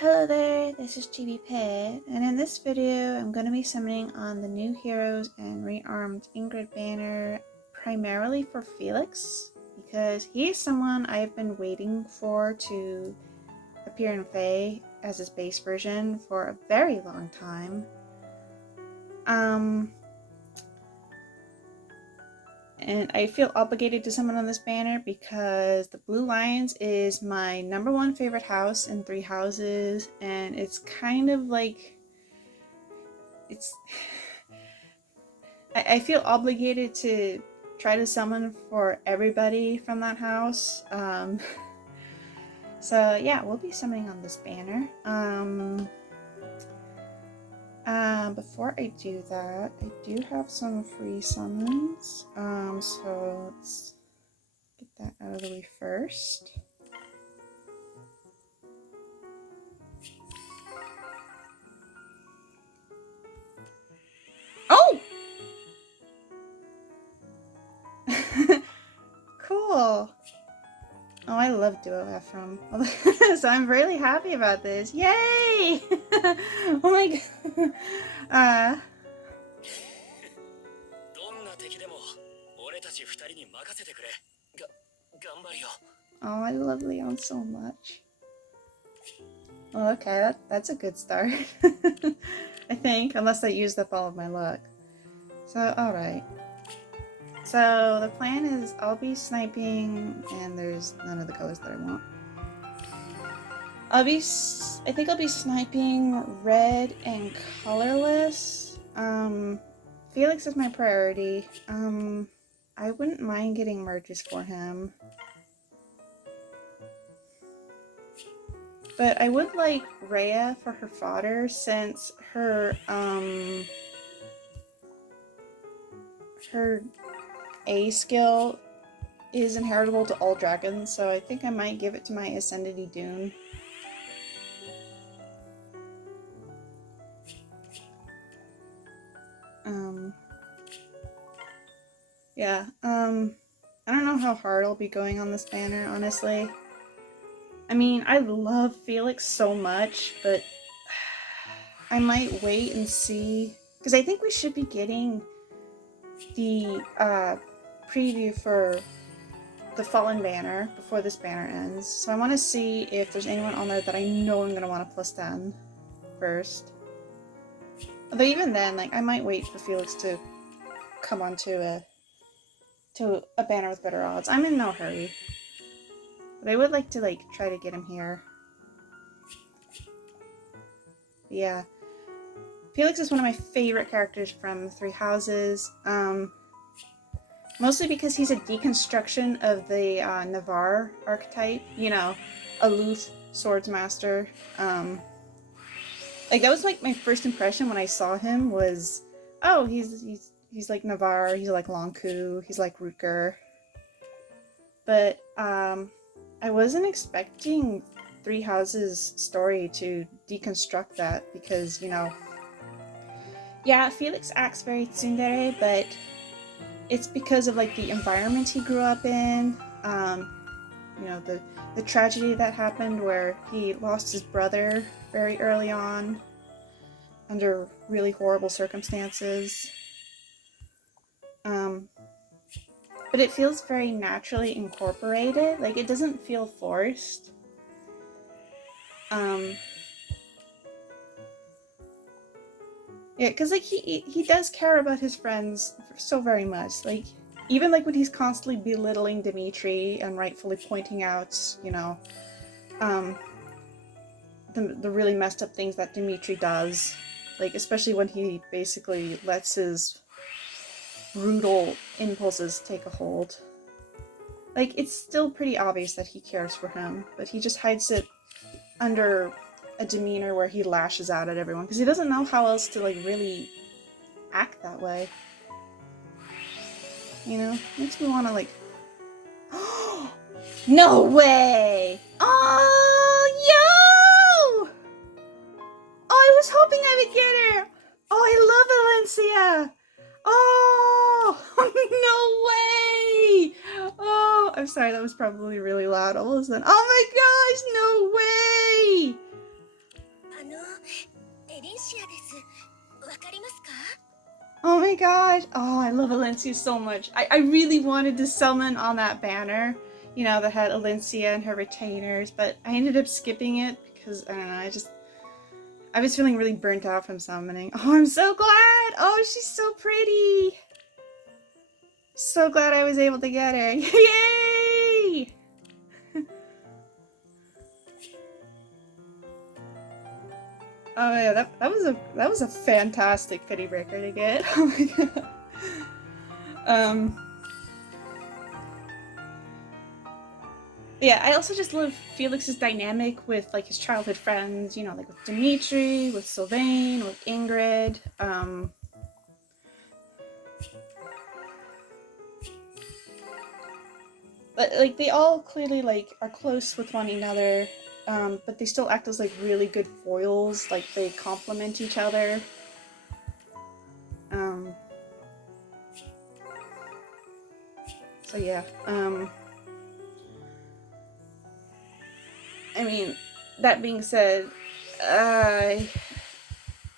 Hello there, this is Chibi Pet, and in this video I'm going to be summoning on the new heroes and rearmed Ingrid banner primarily for Felix, because he's someone I've been waiting for to appear in Fae as his base version for a very long time. And I feel obligated to summon on this banner because the Blue Lions is my #1 favorite house in 3 houses, and it's kind of like I feel obligated to try to summon for everybody from that house. So yeah, we'll be summoning on this banner. Before I do that, I do have some free summons. So let's get that out of the way first. Oh! Cool! Oh, I love Duo Ephraim. So I'm really happy about this. Yay! Oh my god. Oh, I love Leon so much. Well, okay, that's a good start. I think, unless I used up all of my luck. So, alright. So, the plan is I'll be sniping, and there's none of the colors that I want. I think I'll be sniping red and colorless. Felix is my priority. I wouldn't mind getting merges for him. But I would like Rhea for her fodder, since her A skill is inheritable to all dragons, so I think I might give it to my Ascendity Dune. Yeah, I don't know how hard I'll be going on this banner, honestly. I mean, I love Felix so much, but I might wait and see, because I think we should be getting the preview for the Fallen banner before this banner ends. So I want to see if there's anyone on there that I know I'm going to want to +10 first. Although even then, like, I might wait for Felix to come onto a banner with better odds. I'm in no hurry. But I would like to, like, try to get him here. But yeah. Felix is one of my favorite characters from the 3 houses. Mostly because he's a deconstruction of the Navarre archetype. You know, aloof swordsmaster. Like, that was like my first impression when I saw him was, oh, he's like Navarre, he's like Lonku, he's like Rutger. But I wasn't expecting 3 Houses story to deconstruct that, because, you know, yeah, Felix acts very tsundere, but it's because of like the environment he grew up in. You know, the tragedy that happened where he lost his brother very early on under really horrible circumstances. But it feels very naturally incorporated. Like, it doesn't feel forced. Yeah, because like he does care about his friends so very much. Like, even like when he's constantly belittling Dimitri and rightfully pointing out, you know, the really messed up things that Dimitri does. Like, especially when he basically lets his brutal impulses take a hold. Like, it's still pretty obvious that he cares for him, but he just hides it under a demeanor where he lashes out at everyone, because he doesn't know how else to, like, really act that way. You know? Makes me want to, like... No way! Oh, yo! Oh, I was hoping I would get her! Oh, I love Valencia! Oh, no way! Oh, I'm sorry, that was probably really loud all of a sudden. Oh my gosh, no way! Oh my gosh. Oh, I love Alencia so much. I really wanted to summon on that banner, you know, that had Alencia and her retainers, but I ended up skipping it because, I don't know, I was feeling really burnt out from summoning. Oh, I'm so glad! Oh, she's so pretty! So glad I was able to get her. Yay! Oh yeah, that was a fantastic pity breaker to get. Oh my god. Yeah, I also just love Felix's dynamic with like his childhood friends, you know, like with Dimitri, with Sylvain, with Ingrid. But like they all clearly like are close with one another, but they still act as like really good foils. Like they complement each other. So yeah. I mean, that being said, I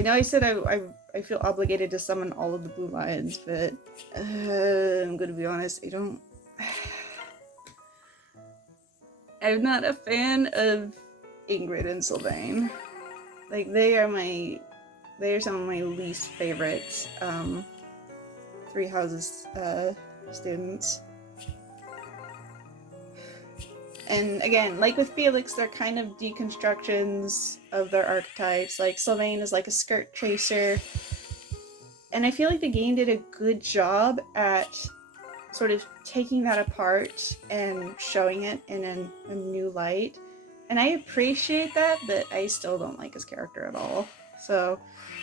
know I said I feel obligated to summon all of the blue lions, but I'm gonna be honest, I'm not a fan of Ingrid and Sylvain. Like they are some of my least favorites Three Houses students. And again, like with Felix, they're kind of deconstructions of their archetypes. Like Sylvain is like a skirt chaser, and I feel like the game did a good job at sort of taking that apart and showing it in a new light. And I appreciate that, but I still don't like his character at all. So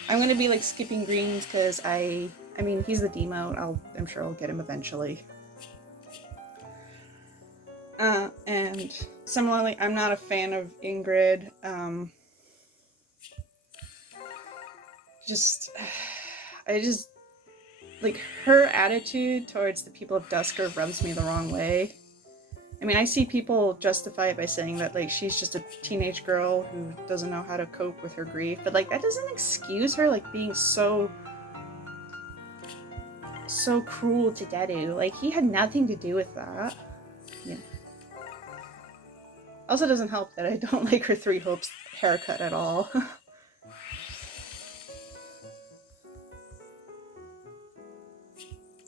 I'm gonna be like skipping greens because I mean he's the demote. I'm sure I'll get him eventually. And similarly, I'm not a fan of Ingrid. I just like her attitude towards the people of Dusker rubs me the wrong way. I mean, I see people justify it by saying that like she's just a teenage girl who doesn't know how to cope with her grief, but like that doesn't excuse her like being so cruel to Dedu. Like he had nothing to do with that. Yeah. Also doesn't help that I don't like her Three Hopes haircut at all.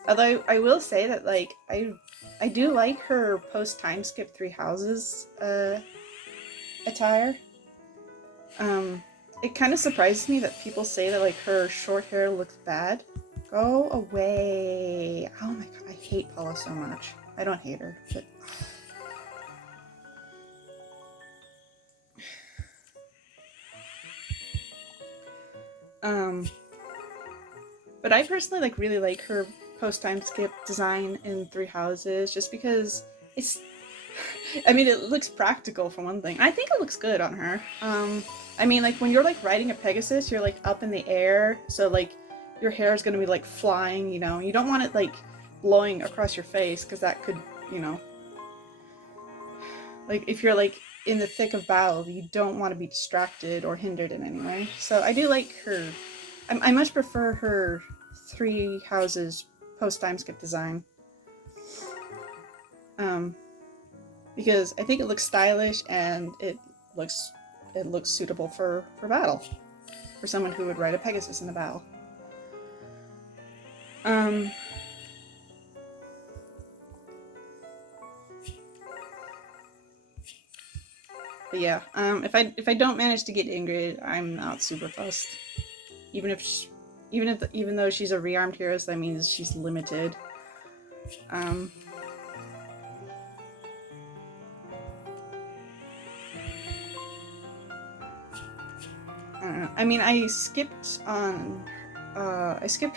Although I will say that like I do like her post time skip Three Houses attire. It kind of surprises me that people say that like her short hair looks bad. Go away. Oh my god, I hate Paula so much. I don't hate her, but but I personally like really like her post time skip design in Three Houses just because it's I mean it looks practical for one thing. I think it looks good on her. I mean like when you're like riding a Pegasus, you're like up in the air, so like your hair is gonna be like flying, you know. You don't want it like blowing across your face because that could, you know, like if you're like in the thick of battle, you don't want to be distracted or hindered in any way. So I do like her. I much prefer her Three Houses post time skip design. Because I think it looks stylish and it looks suitable for battle. For someone who would ride a Pegasus in a battle. But yeah, if I don't manage to get Ingrid, I'm not super fussed. Even though she's a rearmed hero, so that means she's limited. I don't know. I mean, I skipped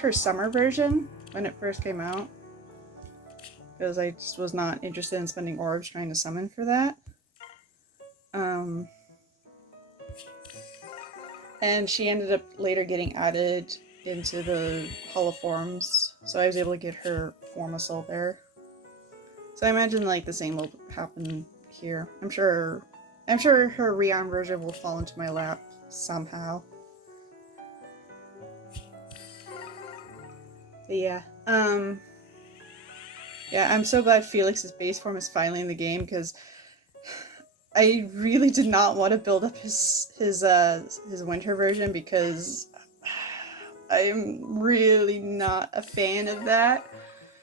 her summer version when it first came out because I just was not interested in spending orbs trying to summon for that. And she ended up later getting added into the Hall of Forms, so I was able to get her Form Assault there. So I imagine like the same will happen here. I'm sure I'm sure her Rearmed version will fall into my lap somehow. But yeah, yeah, I'm so glad Felix's base form is finally in the game, because I really did not want to build up his winter version, because I'm really not a fan of that.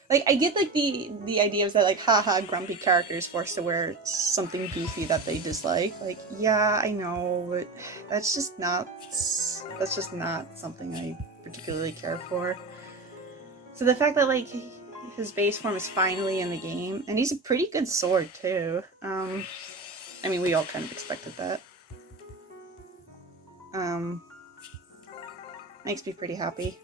Like, I get, like, the idea is that, like, haha, grumpy characters forced to wear something beefy that they dislike. Like, yeah, I know, but that's just not something I particularly care for. So the fact that, like, his base form is finally in the game, and he's a pretty good sword, too. I mean, we all kind of expected that. Makes me pretty happy.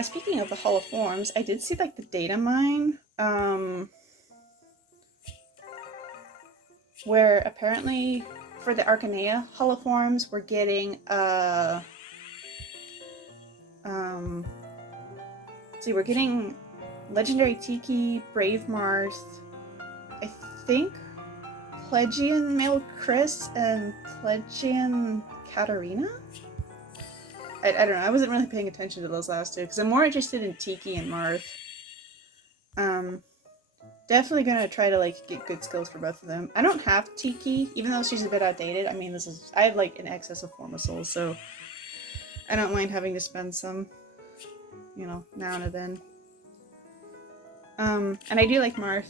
Speaking of the Hall of Forms, I did see, like, the data mine, where apparently for the Arcanea Hall of Forms, we're getting, we're getting Legendary Tiki, Brave Marth, I think Pledgian Male Chris, and Pledgian Katarina? I don't know, I wasn't really paying attention to those last two, because I'm more interested in Tiki and Marth. Definitely gonna try to, like, get good skills for both of them. I don't have Tiki, even though she's a bit outdated. I mean, I have, like, an excess of Forma Souls, so I don't mind having to spend some, you know, now and then. And I do like Marth.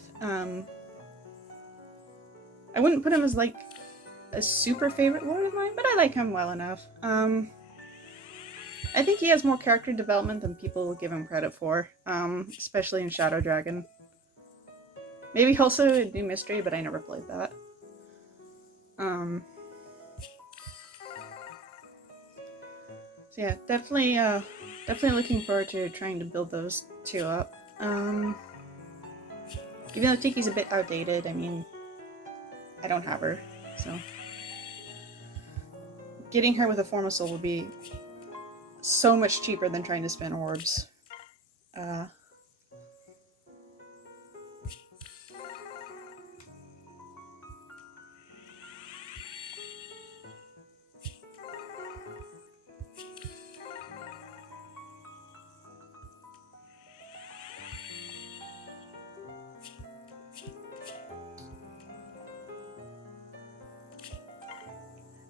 I wouldn't put him as, like, a super favorite lord of mine, but I like him well enough. I think he has more character development than people will give him credit for, especially in Shadow Dragon. Maybe also in New Mystery, but I never played that. So yeah, definitely looking forward to trying to build those two up. Even though Tiki's a bit outdated, I mean, I don't have her, so getting her with a Forma Soul would be so much cheaper than trying to spin orbs.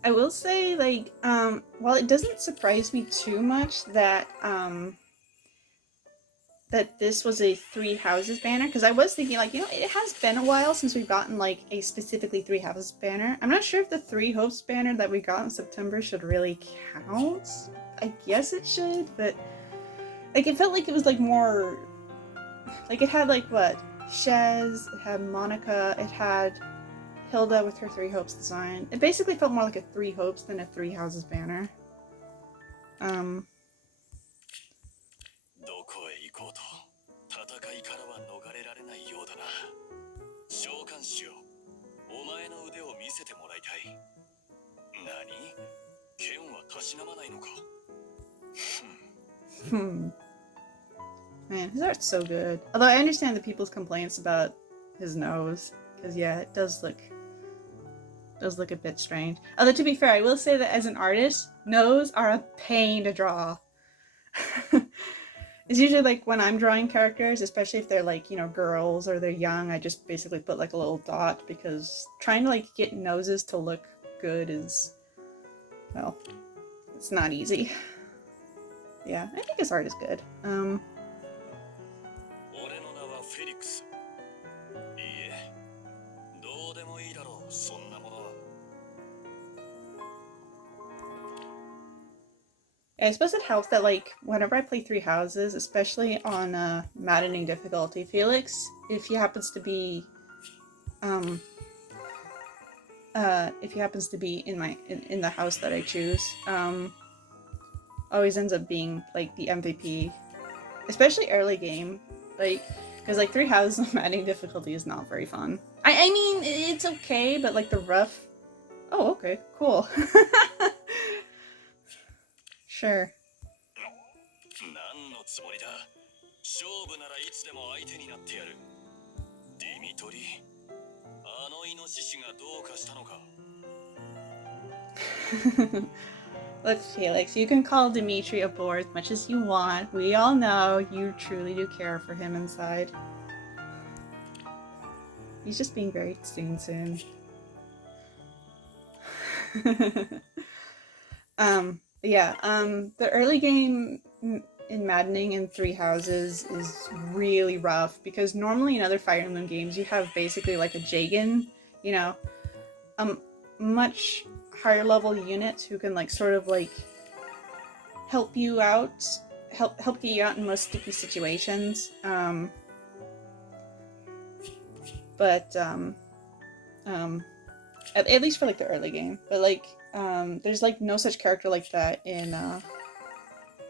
I will say, like, while it doesn't surprise me too much that, that this was a 3 houses banner, because I was thinking, like, you know, it has been a while since we've gotten, like, a specifically 3 houses banner. I'm not sure if the 3 hopes banner that we got in September should really count. I guess it should, but, like, it felt like it was, like, more, like, it had, like, what? Shez, it had Monica, it had Hilda with her 3 hopes design. It basically felt more like a 3 hopes than a 3 houses banner. Man, his art's so good. Although I understand the people's complaints about his nose, because yeah, it does look a bit strange. Although to be fair, I will say that as an artist, nose are a pain to draw. It's usually like when I'm drawing characters, especially if they're like, you know, girls or they're young, I just basically put like a little dot, because trying to like get noses to look good is, well, it's not easy. Yeah, I think his art is good. Felix. Yeah, I suppose it helps that, like, whenever I play 3 houses, especially on maddening difficulty, Felix, if he happens to be in the house that I choose, always ends up being like the MVP, especially early game, like, because like 3 houses of maddening difficulty is not very fun. I mean, it's okay, but like the rough... Oh, okay, cool. Sure. 何のつもりだ。勝負ならいつでも相手になってやる。ディミトリ、あのイノシシがどうかしたのか。Look, Felix, you can call Dimitri a bore as much as you want. We all know you truly do care for him inside. He's just being very soon. The early game in Maddening in Three Houses is really rough because normally in other Fire Emblem games you have basically like a Jagan, you know, a much higher level unit who can like sort of like help you out, help get you out in most sticky situations. At least for like the early game, but like there's like no such character like that in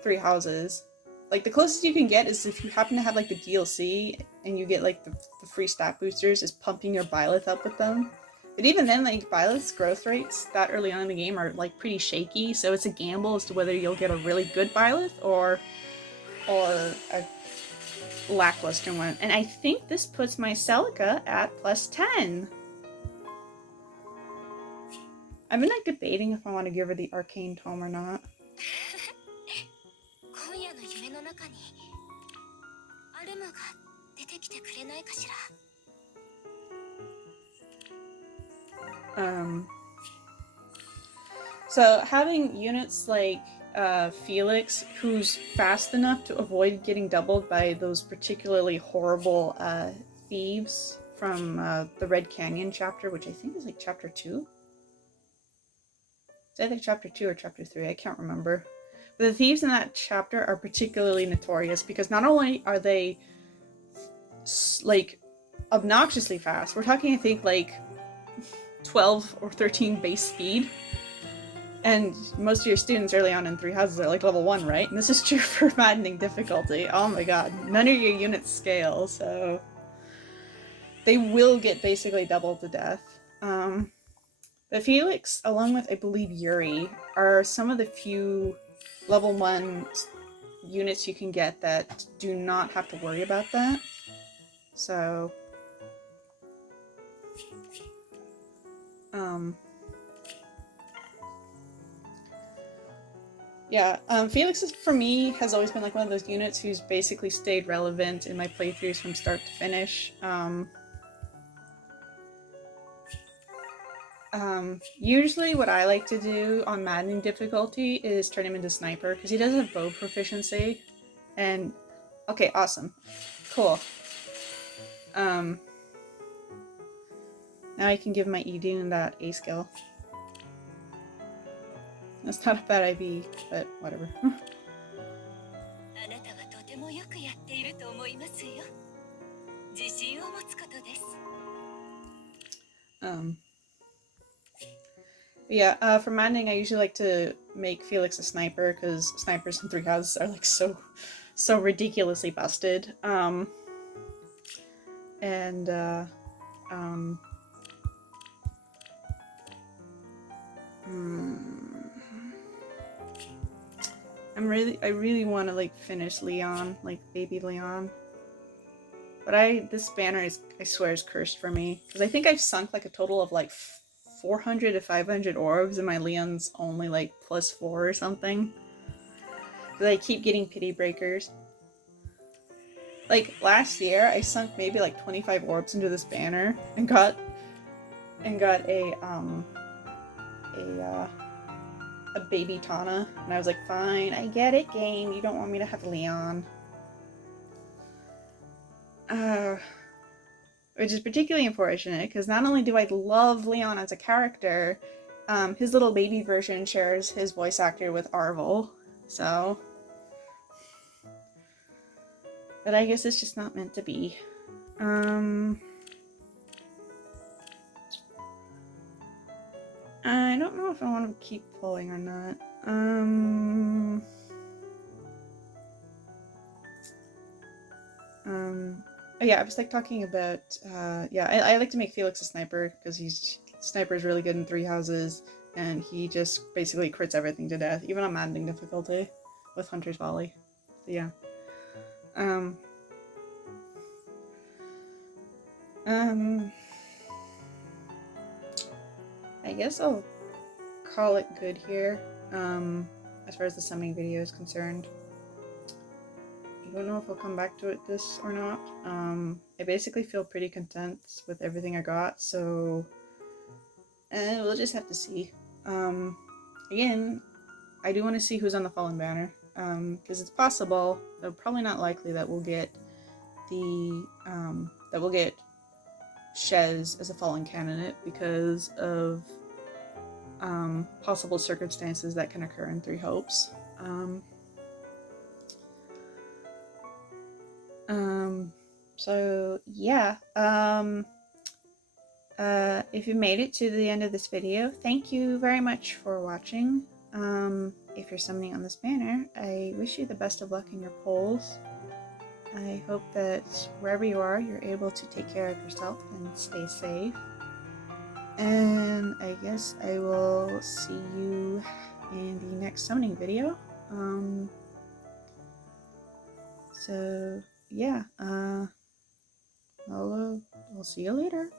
Three Houses. Like the closest you can get is if you happen to have like the DLC and you get like the free stat boosters, is pumping your Byleth up with them. But even then, like Byleth's growth rates that early on in the game are like pretty shaky, so it's a gamble as to whether you'll get a really good Byleth or a lackluster one. And I think this puts my Celica at +10. I've been like debating if I want to give her the Arcane Tome or not. So having units like Felix, who's fast enough to avoid getting doubled by those particularly horrible thieves from the Red Canyon chapter, which I think is like chapter 2? It's either chapter 2 or chapter 3, I can't remember. But the thieves in that chapter are particularly notorious because not only are they like obnoxiously fast, we're talking I think like 12 or 13 base speed, and most of your students early on in Three Houses are like level 1, right? And this is true for maddening difficulty. Oh my god, none of your units scale, so they will get basically doubled to death. But Felix, along with I believe Yuri, are some of the few level 1 units you can get that do not have to worry about that. So Felix is, for me, has always been like one of those units who's basically stayed relevant in my playthroughs from start to finish. Usually what I like to do on maddening difficulty is turn him into sniper, because he does have bow proficiency. And, okay, awesome. Cool. Now I can give my Idun that A skill. That's not a bad IV, but whatever. For maddening, I usually like to make Felix a sniper because snipers in Three Houses are like so ridiculously busted. I really want to like finish Leon, like baby Leon. But this banner is, I swear, is cursed for me because I think I've sunk like a total of like 400 to 500 orbs and my Leon's only like +4 or something. But I keep getting pity breakers. Like last year, I sunk maybe like 25 orbs into this banner and got a baby Tana, and I was like, fine, I get it, game. You don't want me to have Leon. Which is particularly unfortunate because not only do I love Leon as a character, his little baby version shares his voice actor with Arvel, so. But I guess it's just not meant to be. I don't know if I want to keep pulling or not. Oh yeah, I was like talking about yeah, I like to make Felix a sniper because sniper is really good in three houses, and he just basically crits everything to death, even on maddening difficulty with Hunter's Volley. So yeah. Um um I guess I'll call it good here. As far as the summoning video is concerned. I don't know if I'll come back to it this or not. I basically feel pretty content with everything I got, so we'll just have to see. Again, I do want to see who's on the Fallen Banner, because it's possible, though probably not likely, that we'll get Shez as a Fallen candidate because of possible circumstances that can occur in Three Hopes. So yeah, if you made it to the end of this video, thank you very much for watching. If you're summoning on this banner, I wish you the best of luck in your polls. I hope that wherever you are, you're able to take care of yourself and stay safe. And I guess I will see you in the next summoning video. So yeah, I'll see you later.